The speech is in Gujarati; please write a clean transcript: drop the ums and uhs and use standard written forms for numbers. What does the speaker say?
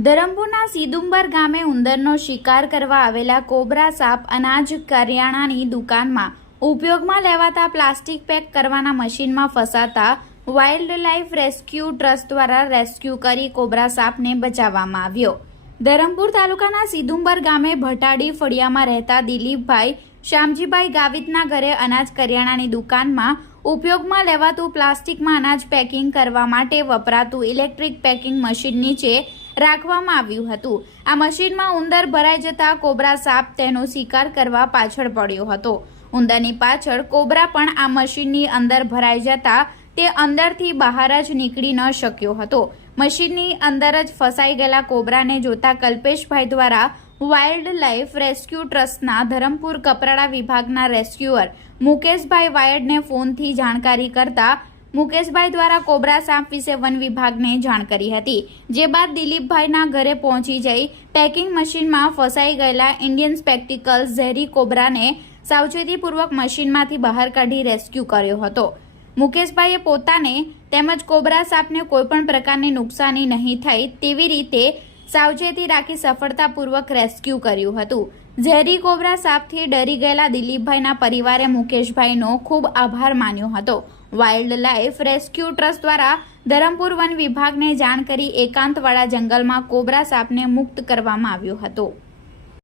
ધરમપુરના સિદુંબર ગામે ઉંદરનો શિકાર કરવા આવેલા કોબરા સાપ અનાજ કરિયાણાની દુકાનમાં ઉપયોગમાં લેવાતા પ્લાસ્ટિક પેક કરવાના મશીનમાં ફસાતા વાઇલ્ડ લાઇફ રેસ્ક્યુ ટ્રસ્ટ દ્વારા રેસ્ક્યુ કરી કોબરા સાપને બચાવવામાં આવ્યો। ધરમપુર તાલુકાના સિદુંબર ગામે ભટાડી ફળિયામાં રહેતા દિલીપભાઈ શ્યામજીભાઈ ગાવિતના ઘરે અનાજ કરિયાણાની દુકાનમાં ઉપયોગમાં લેવાતું પ્લાસ્ટિકમાં અનાજ પેકિંગ કરવા માટે વપરાતું ઇલેક્ટ્રિક પેકિંગ મશીન નીચે રાખવામાં આવ્યું હતું। આ મશીનમાં ઉંદર ભરાઈ જતા કોબરા સાપ તેનો શિકાર કરવા પાછળ પડ્યો હતો। ઉંદરની પાછળ કોબરા પણ આ મશીનની અંદર ભરાઈ જતા તે અંદરથી બહાર જ નીકળી ન શક્યો હતો। મશીનની અંદર જ ફસાઈ ગયેલા કોબરાને જોતા કલ્પેશભાઈ દ્વારા વાઇલ્ડ લાઇફ રેસ્ક્યુ ટ્રસ્ટના ધરમપુર કપરાડા વિભાગના રેસ્ક્યુઅર મુકેશભાઈ વાયડને ફોનથી જાણકારી કરતા મુકેશભાઈ દ્વારા કોબરા સાપ વિશે વન વિભાગને જાણ કરી હતી। જે બાદ દિલીપભાઈના ઘરે પહોંચી જઈ પેકિંગ મશીનમાં ફસાઈ ગયેલા ઇન્ડિયન સ્પેક્ટિકલ્સ ઝેરી કોબરાને સાવચેતીપૂર્વક મશીનમાંથી બહાર કાઢી રેસ્ક્યુ કર્યો હતો। મુકેશભાઈએ પોતાને તેમજ કોબરા સાપને કોઈપણ પ્રકારની નુકસાની નહીં થાય તેવી રીતે સાવચેતી રાખી સફળતાપૂર્વક રેસ્ક્યુ કર્યું હતું। ઝેરી કોબરા સાપથી ડરી ગયેલા દિલીપભાઈના પરિવારે મુકેશભાઈનો ખૂબ આભાર માન્યો હતો। વાઇલ્ડ લાઇફ રેસ્ક્યુ ટ્રસ્ટ દ્વારા ધરમપુર વન વિભાગને જાણ કરી એકાંતવાળા જંગલમાં કોબરા સાપને મુક્ત કરવામાં આવ્યો હતો।